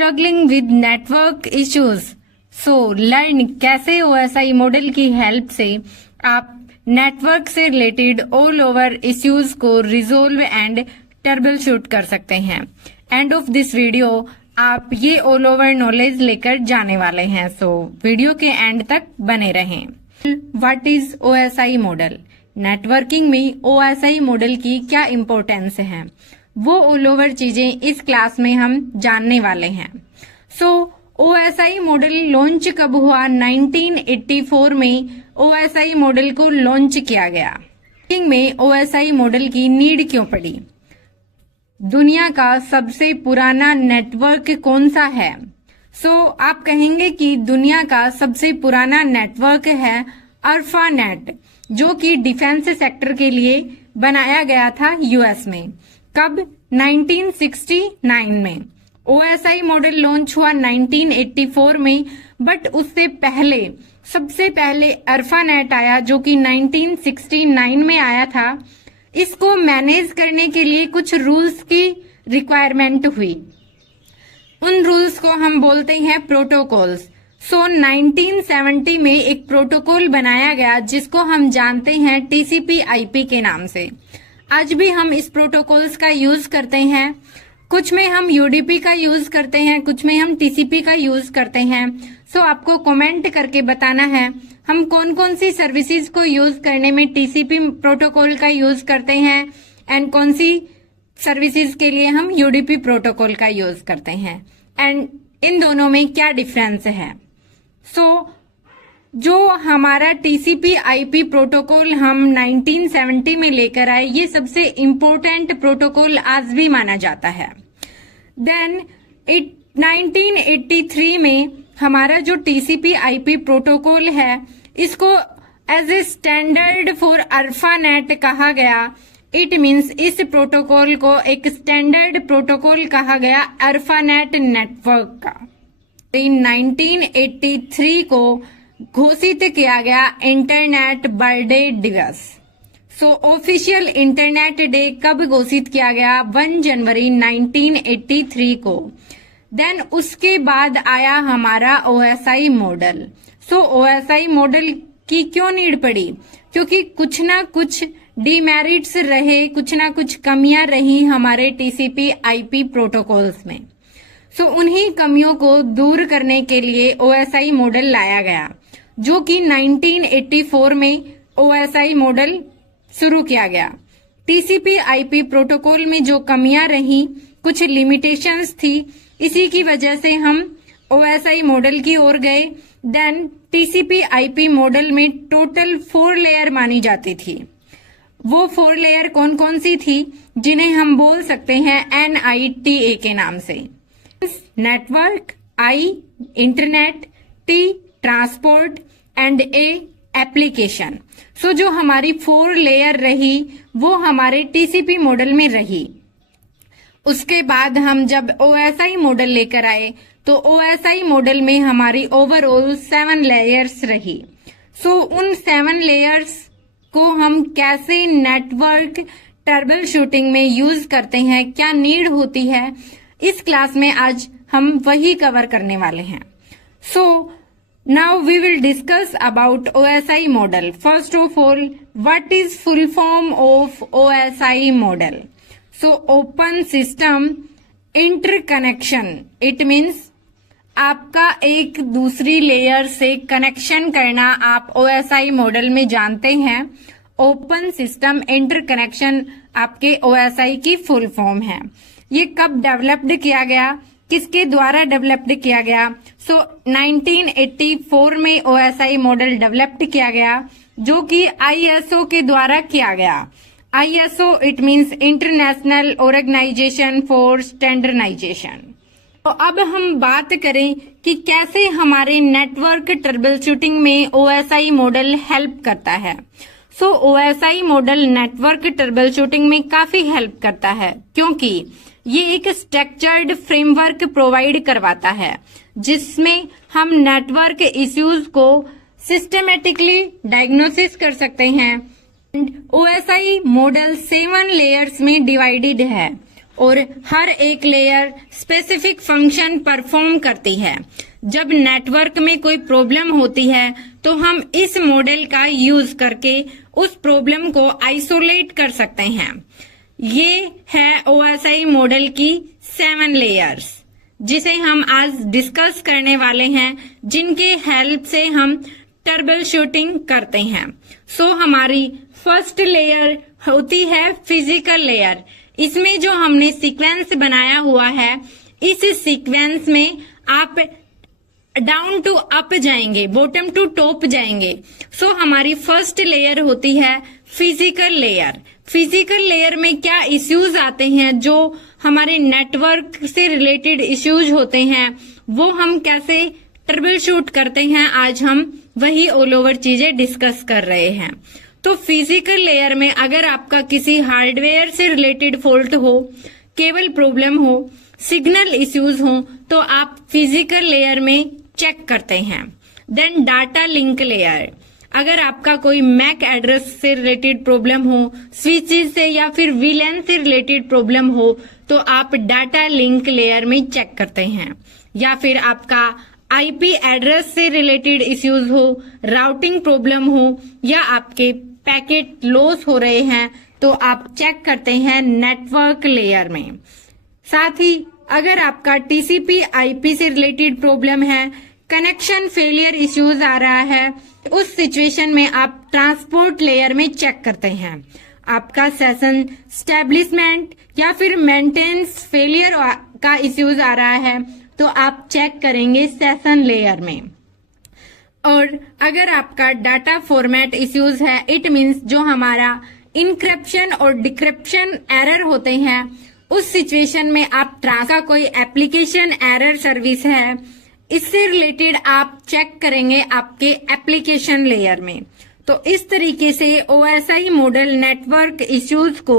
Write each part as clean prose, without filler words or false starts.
Struggling with network issues, so learn कैसे OSI model की help से आप नेटवर्क से रिलेटेड ऑल ओवर इश्यूज को रिजोल्व एंड ट्रबल शूट कर सकते हैं। एंड ऑफ दिस वीडियो आप ये ऑल ओवर नॉलेज लेकर जाने वाले हैं, सो वीडियो के एंड तक बने रहें। What is OSI model? Networking में OSI मॉडल की क्या इम्पोर्टेंस है, वो ऑल ओवर चीजें इस क्लास में हम जानने वाले हैं। सो OSI मॉडल लॉन्च कब हुआ? 1984 में OSI मॉडल को लॉन्च किया गया। में OSI मॉडल की नीड क्यों पड़ी? दुनिया का सबसे पुराना नेटवर्क कौन सा है? आप कहेंगे कि दुनिया का सबसे पुराना नेटवर्क है ARPANET, जो कि डिफेंस सेक्टर के लिए बनाया गया था US में। कब? 1969 में। OSI मॉडल लॉन्च हुआ 1984 में, बट उससे पहले सबसे पहले ARPANET आया, जो कि 1969 में आया था। इसको मैनेज करने के लिए कुछ रूल्स की रिक्वायरमेंट हुई। उन रूल्स को हम बोलते हैं प्रोटोकॉल्स। 1970 में एक प्रोटोकॉल बनाया गया जिसको हम जानते हैं TCP/IP के नाम से। आज भी हम इस प्रोटोकॉल्स का यूज करते हैं। कुछ में हम UDP का यूज करते हैं, कुछ में हम TCP का यूज करते हैं। आपको कमेंट करके बताना है हम कौन कौन सी सर्विसेज को यूज करने में TCP प्रोटोकॉल का यूज करते हैं एंड कौन सी सर्विसेज के लिए हम UDP प्रोटोकॉल का यूज करते हैं, एंड इन दोनों में क्या डिफरेंस है। जो हमारा TCP/IP प्रोटोकॉल हम 1970 में लेकर आए, ये सबसे इम्पोर्टेंट प्रोटोकॉल आज भी माना जाता है। देन 1983 में हमारा जो TCP/IP प्रोटोकॉल है, इसको as a standard for ARPANET कहा गया। इट मीन्स इस प्रोटोकॉल को एक स्टैंडर्ड प्रोटोकॉल कहा गया ARPANET नेटवर्क का। 1983 को घोषित किया गया इंटरनेट बर्थडे दिवस। ऑफिशियल इंटरनेट डे कब घोषित किया गया? 1 जनवरी 1983 को। देन उसके बाद आया हमारा OSI मॉडल। OSI मॉडल की क्यों नीड पड़ी? क्योंकि कुछ ना कुछ डिमेरिट्स रहे, कुछ ना कुछ कमियां रही हमारे TCP/IP प्रोटोकॉल्स में। उन्हीं कमियों को दूर करने के लिए OSI मॉडल लाया गया, जो कि 1984 में OSI मॉडल शुरू किया गया। TCP/IP प्रोटोकॉल में जो कमियां रही, कुछ लिमिटेशंस थी, इसी की वजह से हम OSI मॉडल की ओर गए। देन TCP/IP मॉडल में टोटल 4 लेयर मानी जाती थी। वो 4 लेयर कौन कौन सी थी, जिन्हें हम बोल सकते हैं NITA के नाम से। Network, I internet, T transport and A application. जो हमारी 4 लेयर रही वो हमारे TCP मॉडल में रही। उसके बाद हम जब OSI मॉडल लेकर आए तो OSI मॉडल में हमारी ओवरऑल 7 लेयर्स रही। उन 7 लेयर्स को हम कैसे नेटवर्क ट्रबल शूटिंग में यूज करते हैं, क्या नीड होती है, इस क्लास में आज हम वही कवर करने वाले हैं। Now we will discuss about OSI model. First of all, what is full form of OSI model? Open System Interconnection. It means आपका एक दूसरी लेयर से कनेक्शन करना आप OSI मॉडल में जानते हैं। ओपन सिस्टम इंटरकनेक्शन आपके OSI की फुल फॉर्म है। ये कब डेवलप्ड किया गया, किसके द्वारा डेवलप्ड किया गया? 1984 में OSI मॉडल डेवलप्ड किया गया, जो कि ISO के द्वारा किया गया। ISO it means international organisation for standardisation. अब हम बात करें कि कैसे हमारे नेटवर्क ट्रबल शूटिंग में OSI मॉडल हेल्प करता है। OSI model network troubleshooting में काफी हेल्प करता है, क्योंकि ये एक स्ट्रक्चर्ड फ्रेमवर्क प्रोवाइड करवाता है, जिसमें हम नेटवर्क इश्यूज को सिस्टमेटिकली डायग्नोसिस कर सकते हैं। OSI मॉडल 7 लेयर्स में डिवाइडेड है। और हर एक लेयर स्पेसिफिक फंक्शन परफॉर्म करती है। जब नेटवर्क में कोई प्रॉब्लम होती है तो हम इस मॉडल का यूज करके उस प्रॉब्लम को आइसोलेट कर सकते हैं। ये है OSI मॉडल की 7 लेयर्स, जिसे हम आज डिस्कस करने वाले हैं, जिनके हेल्प से हम ट्रबल शूटिंग करते हैं। हमारी फर्स्ट लेयर होती है फिजिकल लेयर। इसमें जो हमने सीक्वेंस बनाया हुआ है, इस सीक्वेंस में आप डाउन टू अप जाएंगे, बॉटम टू टॉप जाएंगे। हमारी फर्स्ट लेयर होती है फिजिकल लेयर। फिजिकल लेयर में क्या इश्यूज आते हैं, जो हमारे नेटवर्क से रिलेटेड इश्यूज होते हैं, वो हम कैसे ट्रबल शूट करते हैं, आज हम वही ऑल ओवर चीजें डिस्कस कर रहे हैं। तो फिजिकल लेयर में अगर आपका किसी हार्डवेयर से रिलेटेड फॉल्ट हो, केबल प्रॉब्लम हो, सिग्नल इश्यूज हो, तो आप फिजिकल लेयर में चेक करते हैं। देन डाटा लिंक लेयर, अगर आपका कोई मैक एड्रेस से रिलेटेड प्रॉब्लम हो, स्विचेस से या फिर VLAN से रिलेटेड प्रॉब्लम हो, तो आप डाटा लिंक लेयर में चेक करते हैं। या फिर आपका IP एड्रेस से रिलेटेड इश्यूज हो, राउटिंग प्रॉब्लम हो, या आपके पैकेट लॉस हो रहे हैं, तो आप चेक करते हैं नेटवर्क लेयर में। साथ ही अगर आपका TCP IP से रिलेटेड प्रॉब्लम है, कनेक्शन फेलियर इश्यूज आ रहा है, उस सिचुएशन में आप ट्रांसपोर्ट लेयर में चेक करते हैं। आपका सेशन स्टैब्लिशमेंट या फिर मेंटेनेंस फेलियर का इश्यूज आ रहा है, तो आप चेक करेंगे सेशन लेयर में। और अगर आपका डाटा फॉर्मेट इश्यूज है, इट मीन्स जो हमारा इनक्रिप्शन और डिक्रिप्शन एरर होते हैं, उस सिचुएशन में आप का कोई एप्लीकेशन एरर सर्विस है, इससे रिलेटेड आप चेक करेंगे आपके एप्लीकेशन लेयर में। तो इस तरीके से OSI मॉडल नेटवर्क इश्यूज को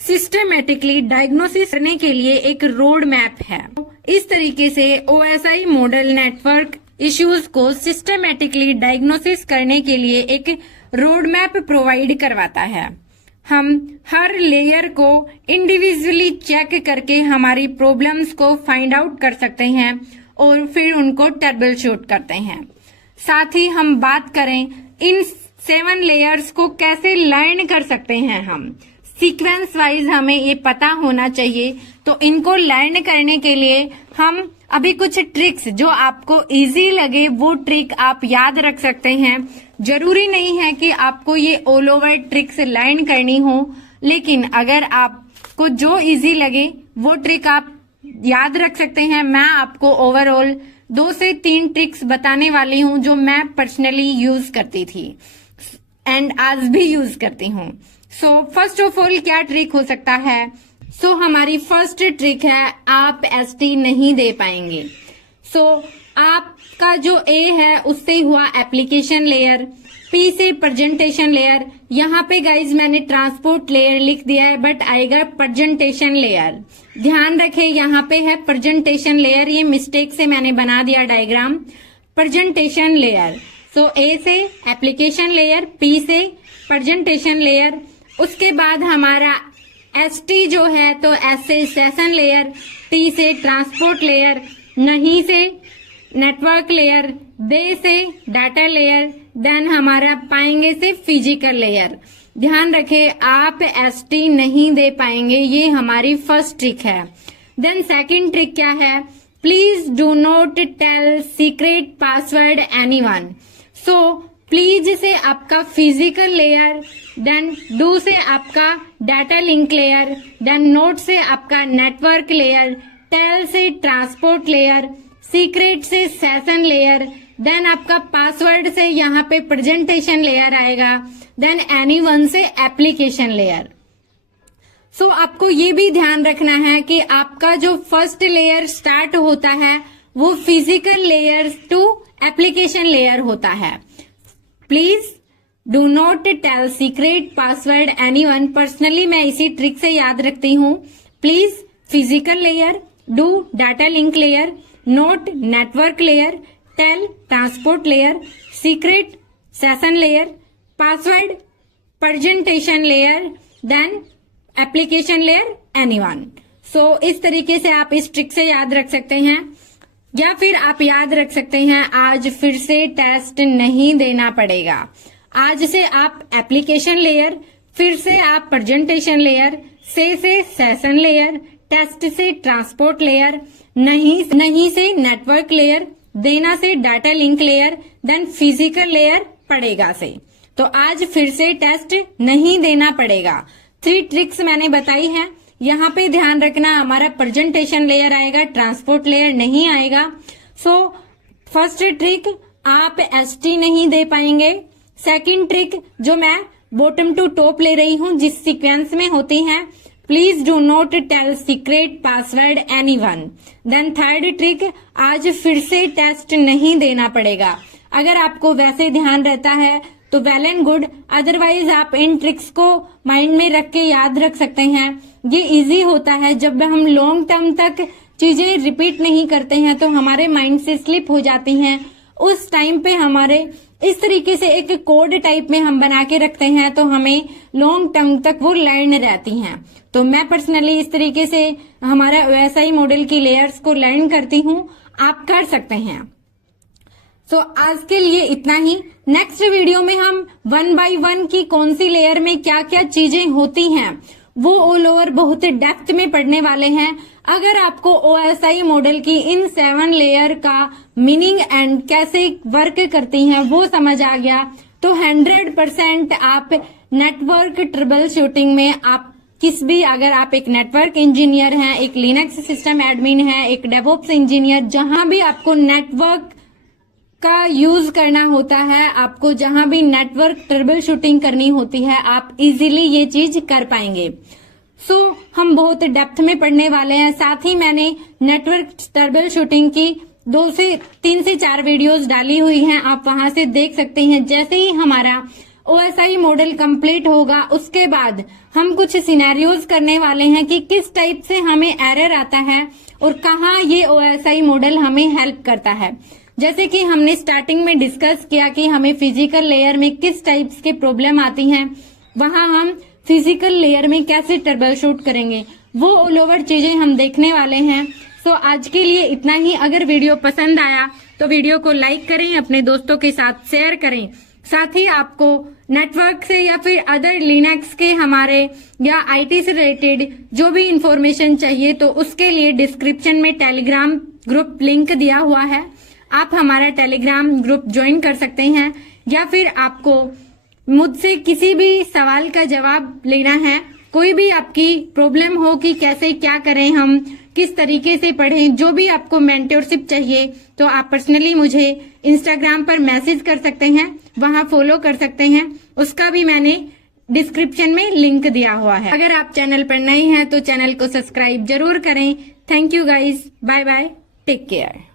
सिस्टमेटिकली डायग्नोसिस करने के लिए एक रोड मैप है। इस तरीके से OSI मॉडल नेटवर्क इश्यूज को सिस्टमेटिकली डायग्नोसिस करने के लिए एक रोड मैप प्रोवाइड करवाता है। हम हर लेयर को इंडिविजुअली चेक करके हमारी प्रॉब्लम्स को फाइंड आउट कर सकते हैं और फिर उनको ट्रबल शूट करते हैं। साथ ही हम बात करें इन 7 लेयर्स को कैसे लर्न कर सकते हैं। हम सीक्वेंस वाइज हमें ये पता होना चाहिए। तो इनको लर्न करने के लिए हम अभी कुछ ट्रिक्स, जो आपको इजी लगे वो ट्रिक आप याद रख सकते हैं। जरूरी नहीं है कि आपको ये ऑल ओवर ट्रिक्स लर्न करनी हो, लेकिन अगर आपको जो इजी लगे वो ट्रिक आप याद रख सकते हैं। मैं आपको ओवरऑल 2 से 3 ट्रिक्स बताने वाली हूँ, जो मैं पर्सनली यूज करती थी एंड आज भी यूज करती हूँ। फर्स्ट ऑफ ऑल क्या ट्रिक हो सकता है? हमारी फर्स्ट ट्रिक है, आप ST नहीं दे पाएंगे। आपका जो A है उससे हुआ एप्लीकेशन लेयर, P से प्रेजेंटेशन लेयर। यहाँ पे गाइज मैंने ट्रांसपोर्ट लेयर लिख दिया है, बट आएगा प्रेजेंटेशन लेयर। ध्यान रखें, यहाँ पे है प्रेजेंटेशन लेयर, ये मिस्टेक से मैंने बना दिया डायग्राम। प्रेजेंटेशन लेयर, A से एप्लीकेशन लेयर, P से प्रेजेंटेशन लेयर। उसके बाद हमारा ST जो है, तो S से सेशन लेयर, T से ट्रांसपोर्ट लेयर, नहीं से नेटवर्क लेयर, D से डाटा लेयर, देन हमारा पाएंगे से फिजिकल लेयर। ध्यान रखें, आप ST नहीं दे पाएंगे, ये हमारी फर्स्ट ट्रिक है। देन सेकंड ट्रिक क्या है? Please do not tell secret password anyone. Please से आपका फिजिकल लेयर, देन डू से आपका data link layer, then not से आपका नेटवर्क लेयर, टेल से ट्रांसपोर्ट लेयर, सीक्रेट से सेशन लेयर, देन आपका पासवर्ड से यहाँ पे प्रेजेंटेशन लेयर आएगा, देन एनीवन से एप्लीकेशन लेयर। आपको ये भी ध्यान रखना है कि आपका जो फर्स्ट लेयर स्टार्ट होता है वो physical layer to application layer होता है। Please do not tell secret password anyone. Personally मैं इसी ट्रिक से याद रखती हूँ। Please physical layer, do data link layer, not network layer, tell transport layer, secret session layer, password presentation layer, then application layer anyone. So इस तरीके से आप इस ट्रिक से याद रख सकते हैं, या फिर आप याद रख सकते हैं आज फिर से टेस्ट नहीं देना पड़ेगा। आज से आप एप्लीकेशन लेयर, फिर से आप प्रेजेंटेशन लेयर, से सेशन लेयर, टेस्ट से ट्रांसपोर्ट लेयर, नहीं से नेटवर्क लेयर, देना से data link layer, then physical layer पड़ेगा से। तो आज फिर से टेस्ट नहीं देना पड़ेगा। 3 ट्रिक्स मैंने बताई हैं। यहाँ पे ध्यान रखना, हमारा प्रेजेंटेशन लेयर आएगा, ट्रांसपोर्ट लेयर नहीं आएगा। सो फर्स्ट ट्रिक आप एसटी नहीं दे पाएंगे। सेकंड ट्रिक जो मैं बॉटम टू टॉप ले रही हूँ, जिस सीक्वेंस में होती है, please do not tell secret password anyone. Then third trick, आज फिर से टेस्ट नहीं देना पड़ेगा। अगर आपको वैसे ध्यान रहता है तो वेल एंड गुड, अदरवाइज आप इन ट्रिक्स को माइंड में रख के याद रख सकते हैं। ये इजी होता है, जब हम लॉन्ग टर्म तक चीजें रिपीट नहीं करते हैं तो हमारे माइंड से स्लिप हो जाती हैं। उस टाइम पे हमारे इस तरीके से एक कोड टाइप में हम बना के रखते हैं तो हमें लॉन्ग टर्म तक वो लर्न रहती हैं। तो मैं पर्सनली इस तरीके से हमारा OSI मॉडल की लेयर्स को लर्न करती हूँ, आप कर सकते हैं। सो आज के लिए इतना ही। नेक्स्ट वीडियो में हम 1 बाय 1 की कौन सी लेयर में क्या क्या चीजें होती हैं वो ऑल ओवर बहुत डेप्थ में पढ़ने वाले हैं। अगर आपको OSI मॉडल की इन 7 लेयर का मीनिंग एंड कैसे वर्क करती हैं वो समझ आ गया तो 100% आप नेटवर्क ट्रबल शूटिंग में आप अगर आप एक नेटवर्क इंजीनियर हैं, एक लिनक्स सिस्टम एडमिन हैं, एक डेवऑप्स इंजीनियर, जहां भी आपको नेटवर्क का यूज करना होता है, आपको जहां भी नेटवर्क ट्रबल शूटिंग करनी होती है, आप इजीली ये चीज कर पाएंगे। सो हम बहुत डेप्थ में पढ़ने वाले हैं। साथ ही मैंने नेटवर्क ट्रबल शूटिंग की 3 से 4 वीडियोस डाली हुई हैं, आप वहां से देख सकते हैं। जैसे ही हमारा OSI मॉडल कंप्लीट होगा उसके बाद हम कुछ सिनेरियोज करने वाले हैं कि किस टाइप से हमें एरर आता है और कहाँ ये OSI मॉडल हमें हेल्प करता है। जैसे कि हमने स्टार्टिंग में डिस्कस किया कि हमें फिजिकल लेयर में किस टाइप्स के प्रॉब्लम आती हैं, वहां हम फिजिकल लेयर में कैसे ट्रबल शूट करेंगे, वो ऑल ओवर चीजें हम देखने वाले हैं। सो आज के लिए इतना ही। अगर वीडियो पसंद आया तो वीडियो को लाइक करें, अपने दोस्तों के साथ शेयर करें। साथ ही आपको नेटवर्क से या फिर अदर लिनक्स के हमारे या IT से रिलेटेड जो भी इंफॉर्मेशन चाहिए तो उसके लिए डिस्क्रिप्शन में टेलीग्राम ग्रुप लिंक दिया हुआ है, आप हमारा टेलीग्राम ग्रुप ज्वाइन कर सकते हैं। या फिर आपको मुझसे किसी भी सवाल का जवाब लेना है, कोई भी आपकी प्रॉब्लम हो कि कैसे क्या करें, हम किस तरीके से पढ़ें, जो भी आपको मेंटरशिप चाहिए तो आप पर्सनली मुझे इंस्टाग्राम पर मैसेज कर सकते हैं, वहां फॉलो कर सकते हैं। उसका भी मैंने डिस्क्रिप्शन में लिंक दिया हुआ है। अगर आप चैनल पर नए हैं तो चैनल को सब्सक्राइब जरूर करें। Thank you guys, bye bye, take care.